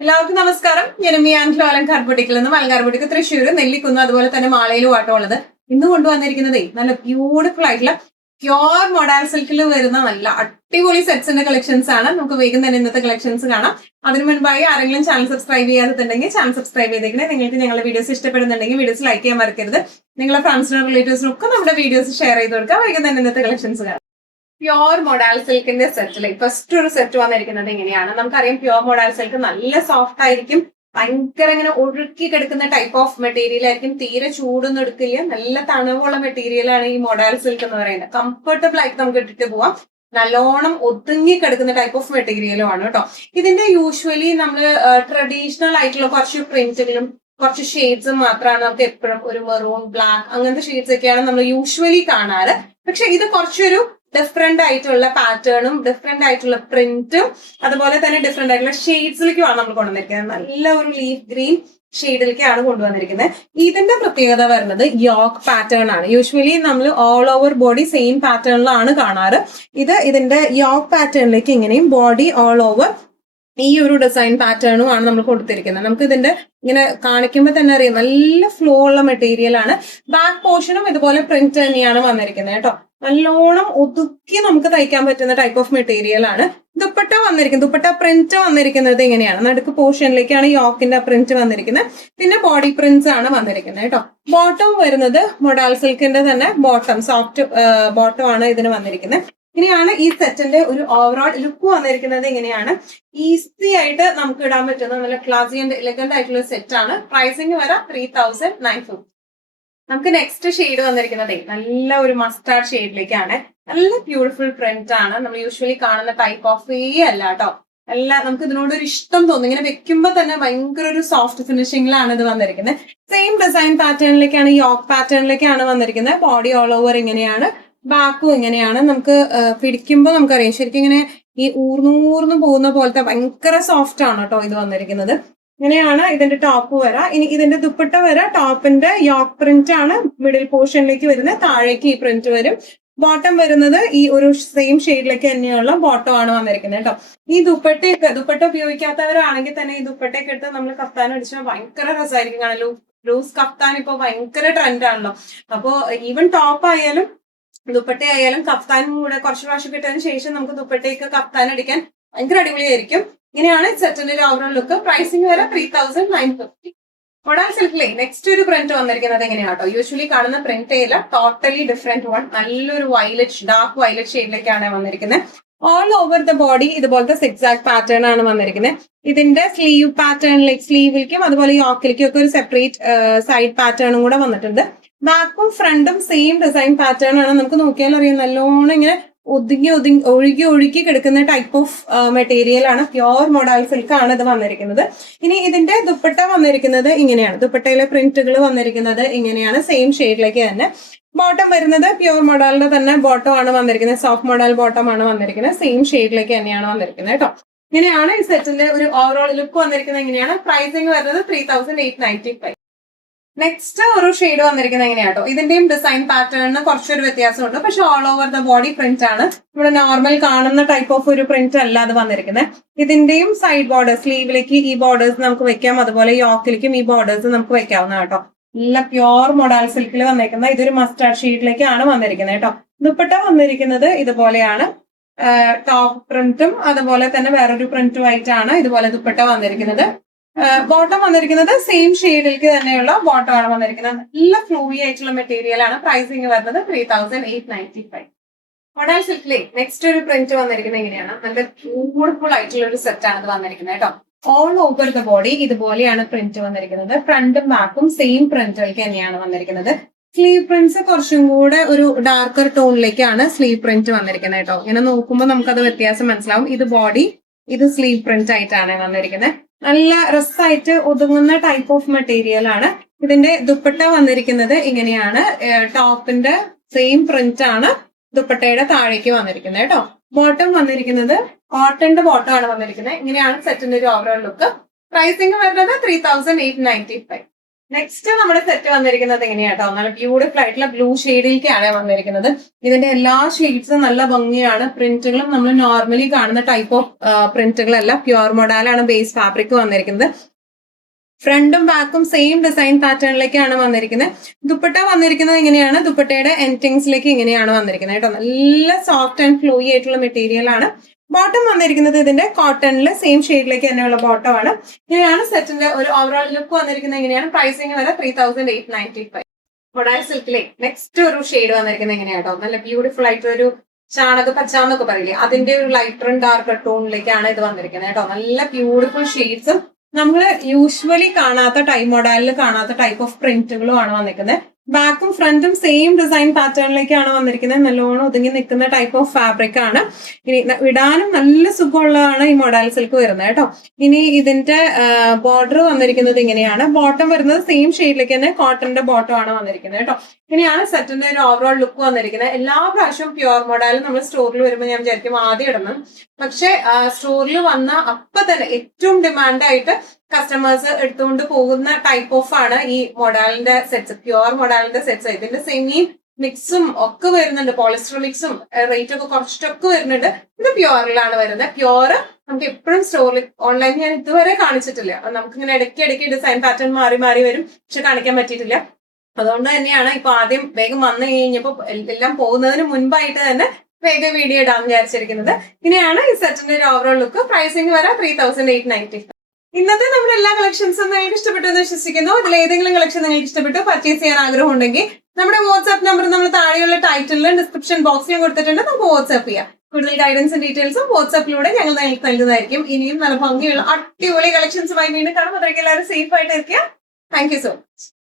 എല്ലാവർക്കും നമസ്കാരം. ഞാൻ മിയാൻലോ അലങ്കാർ ബുട്ടിക്കിൽ നിന്ന് അലങ്കാർ ബുട്ടിക്ക് തൃശ്ശൂർ, നെല്ലിക്കുന്ന്, അതുപോലെ തന്നെ മാളയിലും ആട്ടമുള്ളത്. ഇന്ന് കൊണ്ടുവന്നിരിക്കുന്നതേ നല്ല ബ്യൂട്ടിഫുൾ ആയിട്ടുള്ള പ്യോർ മൊഡാൽ സിൽക്കിൽ വരുന്ന നല്ല അടിപൊളി സെറ്റ്സിന്റെ കളക്ഷൻസ് ആണ്. നമുക്ക് വേഗം തന്നെ ഇന്നത്തെ കളക്ഷൻസ് കാണാം. അതിനു മുൻപായി ആരെങ്കിലും ചാനൽ സബ്സ്ക്രൈബ് ചെയ്യാത്തുണ്ടെങ്കിൽ ചാനൽ സബ്സ്ക്രൈബ് ചെയ്തേക്കണേ. നിങ്ങൾക്ക് ഞങ്ങളുടെ വീഡിയോസ് ഇഷ്ടപ്പെടുന്നുണ്ടെങ്കിൽ വീഡിയോസ് ലൈക്ക് ചെയ്യാൻ മറക്കരുത്. നിങ്ങളുടെ ഫ്രണ്ട്സിനും റിലേറ്റീവ്സിനും ഒക്കെ നമ്മുടെ വീഡിയോസ് ഷെയർ ചെയ്ത് കൊടുക്കുക. വേഗം തന്നെ ഇന്നത്തെ കളക്ഷൻസ് കാണാം. പ്യോർ മൊഡാൽ സിൽക്കിന്റെ സെറ്റിൽ ഫസ്റ്റ് ഒരു സെറ്റ് വന്നിരിക്കുന്നത് ഇങ്ങനെയാണ്. നമുക്കറിയാം പ്യോർ മൊഡാൽ സിൽക്ക് നല്ല സോഫ്റ്റ് ആയിരിക്കും, ഭയങ്കര ഇങ്ങനെ ഒഴുക്കി കിടക്കുന്ന ടൈപ്പ് ഓഫ് മെറ്റീരിയൽ ആയിരിക്കും, തീരെ ചൂടൊന്നും എടുക്കില്ല, നല്ല തണുവുള്ള മെറ്റീരിയൽ ആണ് ഈ മൊഡാൽ സിൽക്ക് എന്ന് പറയുന്നത്. കംഫർട്ടബിൾ ആയിട്ട് നമുക്ക് ഇട്ടിട്ട് പോവാം, നല്ലോണം ഒതുങ്ങി കിടക്കുന്ന ടൈപ്പ് ഓഫ് മെറ്റീരിയലും ആണ് കേട്ടോ. ഇതിന്റെ യൂഷ്വലി നമ്മൾ ട്രഡീഷണൽ ആയിട്ടുള്ള കുറച്ച് പ്രിന്റുകളും കുറച്ച് ഷെയ്ഡ്സും മാത്രമാണ് നമുക്ക് എപ്പോഴും ഒരു മെറൂൺ, ബ്ലാക്ക് അങ്ങനത്തെ ഷെയ്ഡ്സ് ഒക്കെയാണ് നമ്മൾ യൂഷ്വലി കാണാറ്. പക്ഷെ ഇത് കുറച്ചൊരു ഡിഫറെന്റ് ആയിട്ടുള്ള പാറ്റേണും ഡിഫറെന്റ് ആയിട്ടുള്ള പ്രിന്റും അതുപോലെ തന്നെ ഡിഫറെന്റ് ആയിട്ടുള്ള ഷെയ്ഡ്സിലേക്കുമാണ് നമ്മൾ കൊണ്ടുവന്നിരിക്കുന്നത്. നല്ല ഒരു ലീഫ് ഗ്രീൻ ഷെയ്ഡിലേക്കാണ് കൊണ്ടുവന്നിരിക്കുന്നത്. ഇതിന്റെ പ്രത്യേകത വരുന്നത് യോക്ക് പാറ്റേൺ ആണ്. യൂഷ്വലി നമ്മൾ ഓൾ ഓവർ ബോഡി സെയിം പാറ്റേണിലാണ് കാണാറ്. ഇതിന്റെ യോക്ക് പാറ്റേണിലേക്ക് ഇങ്ങനെയും ബോഡി ഓൾ ഓവർ ഈ ഒരു ഡിസൈൻ പാറ്റേണും ആണ് നമ്മൾ കൊടുത്തിരിക്കുന്നത്. നമുക്ക് ഇതിന്റെ ഇങ്ങനെ കാണിക്കുമ്പോൾ തന്നെ അറിയാം നല്ല ഫ്ലോ ഉള്ള മെറ്റീരിയൽ ആണ്. ബാക്ക് പോർഷനും ഇതുപോലെ പ്രിന്റ് തന്നെയാണ് വന്നിരിക്കുന്നത് കേട്ടോ. നല്ലോണം ഒതുക്കി നമുക്ക് തയ്ക്കാൻ പറ്റുന്ന ടൈപ്പ് ഓഫ് മെറ്റീരിയൽ ആണ്. ദുപ്പട്ട വന്നിരിക്കുന്നത്, ദുപ്പട്ട പ്രിന്റ് വന്നിരിക്കുന്നത് ഇങ്ങനെയാണ്. നടുക്ക് പോർഷനിലേക്കാണ് യോക്കിന്റെ പ്രിന്റ് വന്നിരിക്കുന്നത്. പിന്നെ ബോഡി പ്രിന്റ്സ് ആണ് വന്നിരിക്കുന്നത് കേട്ടോ. ബോട്ടം വരുന്നത് മൊഡാൽ സിൽക്കിന്റെ തന്നെ ബോട്ടം, സോഫ്റ്റ് ബോട്ടം ആണ് ഇതിന് വന്നിരിക്കുന്നത്. ഇങ്ങനെയാണ് ഈ സെറ്റിന്റെ ഒരു ഓവറോൾ ലുക്ക് വന്നിരിക്കുന്നത്. ഇങ്ങനെയാണ് ഈസി ആയിട്ട് നമുക്ക് ഇടാൻ പറ്റുന്ന നല്ല ക്ലാസി ആൻഡ് എലഗന്റ് ആയിട്ടുള്ള സെറ്റ് ആണ്. പ്രൈസിങ് വരാം 3950. നമുക്ക് നെക്സ്റ്റ് ഷെയ്ഡ് വന്നിരിക്കുന്നത് നല്ല ഒരു മസ്റ്റാർഡ് ഷെയ്ഡിലേക്കാണ്. നല്ല ബ്യൂട്ടിഫുൾ പ്രിന്റ് ആണ്. നമ്മൾ യൂഷ്വലി കാണുന്ന ടൈപ്പ് ഓഫ് അല്ല കേട്ടോ. എല്ലാം നമുക്ക് ഇതിനോട് ഒരു ഇഷ്ടം തോന്നും. ഇങ്ങനെ വെക്കുമ്പോൾ തന്നെ ഭയങ്കര ഒരു സോഫ്റ്റ് ഫിനിഷിംഗിലാണ് ഇത് വന്നിരിക്കുന്നത്. സെയിം ഡിസൈൻ പാറ്റേണിലേക്കാണ്, യോക്ക് പാറ്റേണിലേക്കാണ് വന്നിരിക്കുന്നത്. ബോഡി ഓൾ ഓവർ ഇങ്ങനെയാണ്, ബാക്കും ഇങ്ങനെയാണ്. നമുക്ക് പിടിക്കുമ്പോൾ നമുക്കറിയാം ശരിക്കും ഇങ്ങനെ ഈ ഊർന്നൂർന്ന് പോകുന്ന പോലത്തെ ഭയങ്കര സോഫ്റ്റ് ആണ് കേട്ടോ ഇത് വന്നിരിക്കുന്നത്. ഇങ്ങനെയാണ് ഇതിന്റെ ടോപ്പ് വരാ. ഇനി ഇതിന്റെ ദുപ്പട്ട വരാ. ടോപ്പിന്റെ യോക്ക് പ്രിന്റ് ആണ് മിഡിൽ പോർഷനിലേക്ക് വരുന്നത്, താഴേക്ക് ഈ പ്രിന്റ് വരും. ബോട്ടം വരുന്നത് ഈ ഒരു സെയിം ഷെയ്ഡിലേക്ക് തന്നെയുള്ള ബോട്ടം ആണ് വന്നിരിക്കുന്നത് കേട്ടോ. ഈ ദുപ്പട്ട ഉപയോഗിക്കാത്തവരാണെങ്കിൽ തന്നെ ഈ ദുപ്പട്ടയൊക്കെ എടുത്ത് നമ്മൾ കഫ്താൻ അടിച്ചാൽ ഭയങ്കര രസമായിരിക്കും കാണല്ലോ. ലൂസ് കഫ്താൻ ഇപ്പൊ ഭയങ്കര ട്രെൻഡ് ആണല്ലോ. അപ്പോ ഈവൻ ടോപ്പ് ആയാലും ദുപ്പട്ടയായാലും കഫ്താനും കൂടെ കുറച്ച് പ്രാവശ്യം കിട്ടിയതിന് ശേഷം നമുക്ക് ദുപ്പട്ടയൊക്കെ കഫ്താൻ അടിക്കാൻ ഭയങ്കര അടിപൊളിയായിരിക്കും. ഇങ്ങനെയാണ് സെറ്റിന്റെ ഒരു ഓവറോൾ ലുക്ക്. പ്രൈസിങ് വരെ 3950. മൊഡാൽ സിൽക്കിലെ നെക്സ്റ്റ് ഒരു പ്രിന്റ് വന്നിരിക്കുന്നത് എങ്ങനെയാട്ടോ. യൂഷ്വലി കാണുന്ന പ്രിന്റ് അല്ല, ടോട്ടലി ഡിഫറെന്റ് വൺ. നല്ലൊരു വയലറ്റ്, ഡാർക്ക് വയലറ്റ് ഷെയ്ഡിലേക്കാണ് വന്നിരിക്കുന്നത്. ഓൾ ഓവർ ദ ബോഡി ഇതുപോലത്തെ സിക്സാക് പാറ്റേൺ ആണ് വന്നിരിക്കുന്നത്. ഇതിന്റെ സ്ലീവ് പാറ്റേണിലേക്ക്, സ്ലീവിലേക്കും അതുപോലെ യോക്കിലേക്കും ഒക്കെ ഒരു സെപ്പറേറ്റ് സൈഡ് പാറ്റേണും കൂടെ വന്നിട്ടുണ്ട്. ബാക്കും ഫ്രണ്ടും സെയിം ഡിസൈൻ പാറ്റേൺ ആണ്. നമുക്ക് നോക്കിയാൽ അറിയാം നല്ലോണം ഇങ്ങനെ ഒഴുകി കിടക്കുന്ന ടൈപ്പ് ഓഫ് മെറ്റീരിയൽ ആണ്. പ്യോർ മൊഡാൽ സിൽക്ക് ആണ് ഇത് വന്നിരിക്കുന്നത്. ഇനി ഇതിന്റെ ദുപ്പട്ട വന്നിരിക്കുന്നത് ഇങ്ങനെയാണ്. ദുപ്പട്ടയിലെ പ്രിന്റുകൾ വന്നിരിക്കുന്നത് ഇങ്ങനെയാണ്, സെയിം ഷെയ്ഡിലേക്ക് തന്നെ. ബോട്ടം വരുന്നത് പ്യോർ മൊഡാലിന്റെ തന്നെ ബോട്ടം ആണ് വന്നിരിക്കുന്നത്. സോഫ്റ്റ് മൊഡാൽ ബോട്ടം ആണ് വന്നിരിക്കുന്നത്. സെയിം ഷെയ്ഡിലേക്ക് തന്നെയാണ് വന്നിരിക്കുന്നത് കേട്ടോ. ഇങ്ങനെയാണ് ഈ സെറ്റിന്റെ ഒരു ഓവറോൾ ലുക്ക് വന്നിരിക്കുന്നത്. ഇങ്ങനെയാണ്. പ്രൈസിങ് വരുന്നത് 3895. നെക്സ്റ്റ് ഒരു ഷെയ്ഡ് വന്നിരിക്കുന്നത് എങ്ങനെയാട്ടോ. ഇതിന്റെയും ഡിസൈൻ പാറ്റേണിന് കുറച്ചൊരു വ്യത്യാസമുണ്ട്. പക്ഷെ all over the body print ആണ്. ഇവിടെ നോർമൽ കാണുന്ന ടൈപ്പ് ഓഫ് ഒരു പ്രിന്റ് അല്ല അത് വന്നിരിക്കുന്നത്. ഇതിന്റെയും സൈഡ് ബോർഡേഴ്സ്, സ്ലീവിലേക്ക് ഈ ബോർഡേഴ്സ് നമുക്ക് വെക്കാം, അതുപോലെ യോക്കിലേക്കും ഈ ബോർഡേഴ്സ് നമുക്ക് വെക്കാവുന്ന കേട്ടോ. നല്ല പ്യോർ മൊഡാൽ സിൽക്കിൽ വന്നിരിക്കുന്ന ഇതൊരു മസ്റ്റാർഡ് ഷെയ്ഡിലേക്കാണ് വന്നിരിക്കുന്നത് കേട്ടോ. ദുപ്പട്ട വന്നിരിക്കുന്നത് ഇതുപോലെയാണ്. ടോപ്പ് പ്രിന്റും അതുപോലെ തന്നെ വേറൊരു പ്രിന്റും ആയിട്ടാണ് ഇതുപോലെ ദുപ്പട്ട വന്നിരിക്കുന്നത്. ബോട്ടം വന്നിരിക്കുന്നത് സെയിം ഷെയ്ഡിലേക്ക് തന്നെയുള്ള ബോട്ടം ആണ് വന്നിരിക്കുന്നത്. നല്ല ഫ്ലൂയി ആയിട്ടുള്ള മെറ്റീരിയൽ ആണ്. പ്രൈസിങ് വരുന്നത് 3895. മൊഡാൽ സിൽക്കിലെ നെക്സ്റ്റ് ഒരു പ്രിന്റ് വന്നിരിക്കുന്നത് ഇങ്ങനെയാണ്. നല്ല ബ്യൂട്ടിഫുൾ ആയിട്ടുള്ള ഒരു സെറ്റ് ആണ് ഇത് വന്നിരിക്കുന്നത് കേട്ടോ. ഓൾ ഓവർ ദ ബോഡി ഇതുപോലെയാണ് പ്രിന്റ് വന്നിരിക്കുന്നത്. ഫ്രണ്ടും ബാക്കും സെയിം പ്രിന്റുകൾക്ക് തന്നെയാണ് വന്നിരിക്കുന്നത്. സ്ലീവ് പ്രിന്റ്സ് കുറച്ചും കൂടെ ഒരു ഡാർക്കർ ടോണിലേക്കാണ് സ്ലീവ് പ്രിന്റ് വന്നിരിക്കുന്നത് കേട്ടോ. ഇങ്ങനെ നോക്കുമ്പോൾ നമുക്കത് വ്യത്യാസം മനസ്സിലാവും. ഇത് ബോഡി, ഇത് സ്ലീവ് പ്രിന്റ് ആയിട്ടാണ് വന്നിരിക്കുന്നത്. നല്ല രസമായിട്ട് ഒതുങ്ങുന്ന ടൈപ്പ് ഓഫ് മെറ്റീരിയൽ ആണ്. ഇതിന്റെ ദുപ്പട്ട വന്നിരിക്കുന്നത് ഇങ്ങനെയാണ്. ടോപ്പിന്റെ സെയിം പ്രിന്റ് ആണ് ദുപ്പട്ടയുടെ താഴേക്ക് വന്നിരിക്കുന്നത് കേട്ടോ. ബോട്ടം വന്നിരിക്കുന്നത് കോട്ടന്റെ ബോട്ടം ആണ് വന്നിരിക്കുന്നത്. ഇങ്ങനെയാണ് സെറ്റിന്റെ ഒരു ഓവറോൾ ലുക്ക്. പ്രൈസിങ് വരുന്നത് 3895. നെക്സ്റ്റ് നമ്മുടെ സെറ്റ് വന്നിരിക്കുന്നത് എങ്ങനെയാട്ടോ, നല്ല ബ്യൂട്ടിഫുൾ ആയിട്ടുള്ള ബ്ലൂ ഷെയ്ഡിലേക്കാണ് വന്നിരിക്കുന്നത്. ഇതിന്റെ എല്ലാ ഷെയ്ഡ്സും നല്ല ഭംഗിയാണ്. പ്രിന്റുകളും നമ്മൾ നോർമലി കാണുന്ന ടൈപ്പ് ഓഫ് പ്രിന്റുകളല്ല, പ്യുവർ മോഡലാണ് ബേസ് ഫാബ്രിക് വന്നിരിക്കുന്നത്. ഫ്രണ്ടും ബാക്കും സെയിം ഡിസൈൻ പാറ്റേണിലേക്കാണ് വന്നിരിക്കുന്നത്. ദുപ്പട്ട വന്നിരിക്കുന്നത് ഇങ്ങനെയാണ്. ദുപ്പട്ടയുടെ എൻഡിങ്സിലേക്ക് ഇങ്ങനെയാണ് വന്നിരിക്കുന്നത് കേട്ടോ. നല്ല സോഫ്റ്റ് ആൻഡ് ഫ്ലോയി ആയിട്ടുള്ള മെറ്റീരിയൽ ആണ്. ബോട്ടം വന്നിരിക്കുന്നത് ഇതിന്റെ കോട്ടണിൽ സെയിം ഷെയ്ഡിലേക്ക് തന്നെയുള്ള ബോട്ടം ആണ്. ഇങ്ങനെയാണ് സെറ്റിന്റെ ഒരു ഓവറോൾ ലുക്ക് വന്നിരിക്കുന്നത്. ഇങ്ങനെയാണ് പ്രൈസിങ് വരെ 3895. മൊഡാൽ സിൽക്കിലെ നെക്സ്റ്റ് ഒരു ഷെയ്ഡ് വന്നിരിക്കുന്നത് എങ്ങനെയാട്ടോ, നല്ല ബ്യൂട്ടിഫുൾ ആയിട്ട് ഒരു ചാണക പച്ച എന്നൊക്കെ പറയില്ലേ, അതിന്റെ ഒരു ലൈറ്ററും ഡാർക്ക് ടോണിലേക്കാണ് ഇത് വന്നിരിക്കുന്നത് കേട്ടോ. നല്ല ബ്യൂട്ടിഫുൾ ഷെയ്ഡ്സും നമ്മൾ യൂഷ്വലി കാണാത്ത ടൈപ്പ് മോഡലിൽ കാണാത്ത ടൈപ്പ് ഓഫ് പ്രിന്റുകളും ആണ് വന്നിരിക്കുന്നത്. ബാക്കും ഫ്രണ്ടും സെയിം ഡിസൈൻ പാറ്റേണിലേക്കാണ് വന്നിരിക്കുന്നത്. നല്ലോണം ഒതുങ്ങി നിൽക്കുന്ന ടൈപ്പ് ഓഫ് ഫാബ്രിക് ആണ്. ഇനി ഇടാനും നല്ല സുഖമുള്ളതാണ് ഈ മൊഡാൽ സിൽക്ക് വരുന്നത് കേട്ടോ. ഇനി ഇതിന്റെ ബോർഡർ വന്നിരിക്കുന്നത് ഇങ്ങനെയാണ്. ബോട്ടം വരുന്നത് സെയിം ഷെയ്ഡിലേക്ക് തന്നെ കോട്ടന്റെ ബോട്ടം ആണ് വന്നിരിക്കുന്നത് കേട്ടോ. ഇങ്ങനെയാണ് സെറ്റിന്റെ ഒരു ഓവറോൾ ലുക്ക് വന്നിരിക്കുന്നത്. എല്ലാ പ്രാവശ്യവും പ്യുവർ മോഡൽ നമ്മൾ സ്റ്റോറിൽ വരുമ്പോൾ ഞാൻ വിചാരിക്കും ആദ്യം ഇടണം. പക്ഷെ സ്റ്റോറിൽ വന്ന അപ്പൊ തന്നെ ഏറ്റവും ഡിമാൻഡായിട്ട് കസ്റ്റമേഴ്സ് എടുത്തുകൊണ്ട് പോകുന്ന ടൈപ്പ് ഓഫ് ആണ് ഈ മൊഡാലിന്റെ സെറ്റ്സ്, പ്യുവർ മൊഡാലിന്റെ സെറ്റ്സ്. ഇതിന്റെ സെമി മിക്സും ഒക്കെ വരുന്നുണ്ട്, പോളിസ്റ്റർ മിക്സും റേറ്റ് ഒക്കെ കുറച്ചിട്ടൊക്കെ വരുന്നുണ്ട്. ഇത് പ്യുവറിലാണ് വരുന്നത്. പ്യുവർ നമുക്ക് എപ്പോഴും സ്റ്റോറിൽ ഓൺലൈനിൽ ഞാൻ ഇതുവരെ കാണിച്ചിട്ടില്ല. നമുക്ക് ഇങ്ങനെ ഇടയ്ക്ക് ഡിസൈൻ പാറ്റേൺ മാറി മാറി വരും, പക്ഷെ കാണിക്കാൻ പറ്റിയിട്ടില്ല. അതുകൊണ്ട് തന്നെയാണ് ഇപ്പൊ ആദ്യം വേഗം വന്നു കഴിഞ്ഞപ്പോ എല്ലാം പോകുന്നതിന് മുൻപായിട്ട് തന്നെ വേഗം വീഡിയോ ഇടാൻ വിചാരിച്ചിരിക്കുന്നത്. ഇങ്ങനെയാണ് ഈ സെറ്റിന്റെ ഒരു ഓവറോൾ ലുക്ക്. പ്രൈസിങ് വരെ 3895. ഇന്നത്തെ നമ്മുടെ എല്ലാ കളക്ഷൻസും നിങ്ങൾക്ക് ഇഷ്ടപ്പെട്ടു എന്ന് വിശ്വസിക്കുന്നു. ഇതിൽ ഏതെങ്കിലും കളക്ഷൻ നിങ്ങൾക്ക് ഇഷ്ടപ്പെട്ടു പർച്ചേസ് ചെയ്യാൻ ആഗ്രഹം ഉണ്ടെങ്കിൽ നമ്മുടെ വാട്സ്ആപ്പ് നമ്പർ നമ്മൾ താഴെയുള്ള ടൈറ്റിലും ഡിസ്ക്രിപ്ഷൻ ബോക്സിലും കൊടുത്തിട്ടുണ്ട്. നമുക്ക് വാട്സ്ആപ്പ് ചെയ്യാം. കൂടുതൽ ഗൈഡൻസും ഡീറ്റെയിൽസും വാട്സ്ആപ്പിലൂടെ ഞങ്ങൾ നിങ്ങൾക്ക് നൽകുന്നതായിരിക്കും. ഇനിയും നല്ല ഭംഗിയുള്ള അടിപൊളി കളക്ഷൻസുമായി വീണ്ടും കാണുമ്പോൾ അത്രയ്ക്ക് എല്ലാവരും സേഫ് ആയിട്ട് ഇരിക്കുക. Thank you so much.